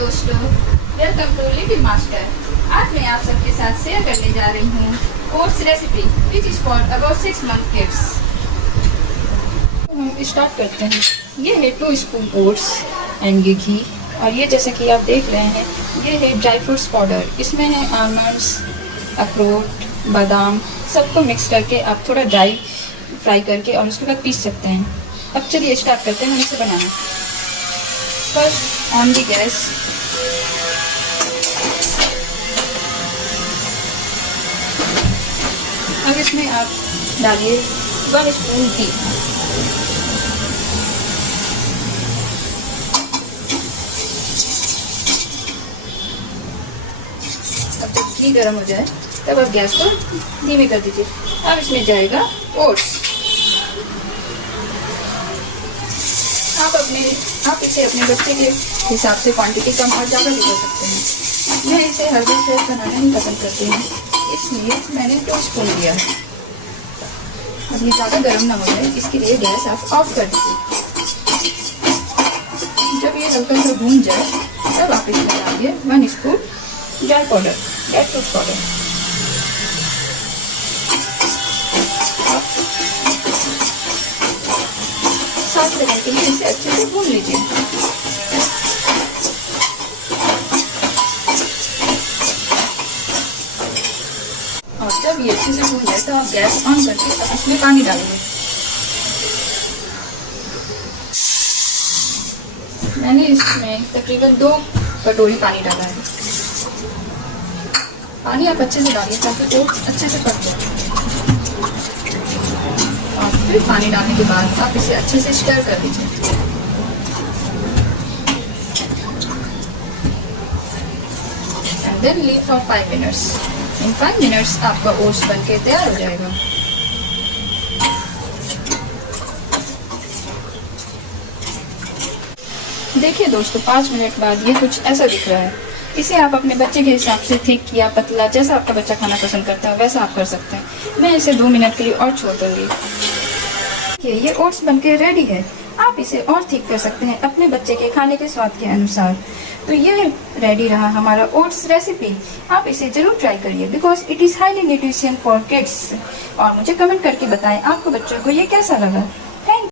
दोस्तों, welcome to little master. आज मैं आप सबके साथ शेयर करने जा रही हूँ oats recipe which is for about 6 month kids. हम स्टार्ट करते हैं। ये है 2 स्पून ओट्स एंड ये घी, और ये जैसे कि आप देख रहे हैं ये है ड्राई फ्रूट्स पाउडर। इसमें है आलमंड्स, अखरोट, बादाम, सबको मिक्स करके आप थोड़ा ड्राई फ्राई करके और उसके बाद पीस सकते हैं। अब चलिए स्टार्ट करते हैं हम इसे बनाना। फर्स्ट ऑन दी गैस, अब इसमें आप डालिए 1 स्पून घी। अब जब घी गर्म हो जाए तब आप गैस को धीमी कर दीजिए। अब इसमें जाएगा ओट्स। आप इसे अपने बच्चे के हिसाब से क्वांटिटी कम और ज़्यादा भी कर सकते हैं। मैं इसे हल्के से बनाना नहीं पसंद करती हूँ, इसलिए मैंने 2 स्पून लिया है। अब ये ज़्यादा गर्म ना हो जाए इसके लिए गैस आप ऑफ कर दीजिए। जब ये हल्का सा भून जाए तब आप इसमें डालिए 1 spoon dry fruit powder. 7 second के लिए इसे अच्छे से भून लीजिए। और जब ये अच्छे से भून जाए तो आप गैस ऑन करके अब इसमें पानी डालेंगे। मैंने इसमें तकरीबन 2 कटोरी पानी डाला है। पानी आप अच्छे से डालिए ताकि ओट्स अच्छे से पक जाए। और फिर पानी डालने के बाद आप इसे अच्छे से स्टर कर दीजिए। And then leave for 5 minutes. In 5 minutes आपका ओट्स बनके तैयार हो जाएगा। देखिए दोस्तों, 5 मिनट बाद ये कुछ ऐसा दिख रहा है। इसे आप अपने बच्चे के हिसाब से थिक या पतला, जैसा आपका बच्चा खाना पसंद करता है वैसा आप कर सकते हैं। मैं इसे 2 मिनट के लिए और छोड़ दूंगी। ये ओट्स बनके रेडी है। आप इसे और थिक कर सकते हैं अपने बच्चे के खाने के स्वाद के अनुसार। तो ये रेडी रहा हमारा ओट्स रेसिपी। आप इसे जरूर ट्राई करिए because it is highly nutrition for kids. और मुझे कमेंट करके बताएं आपको बच्चों को ये कैसा लगा। थैंक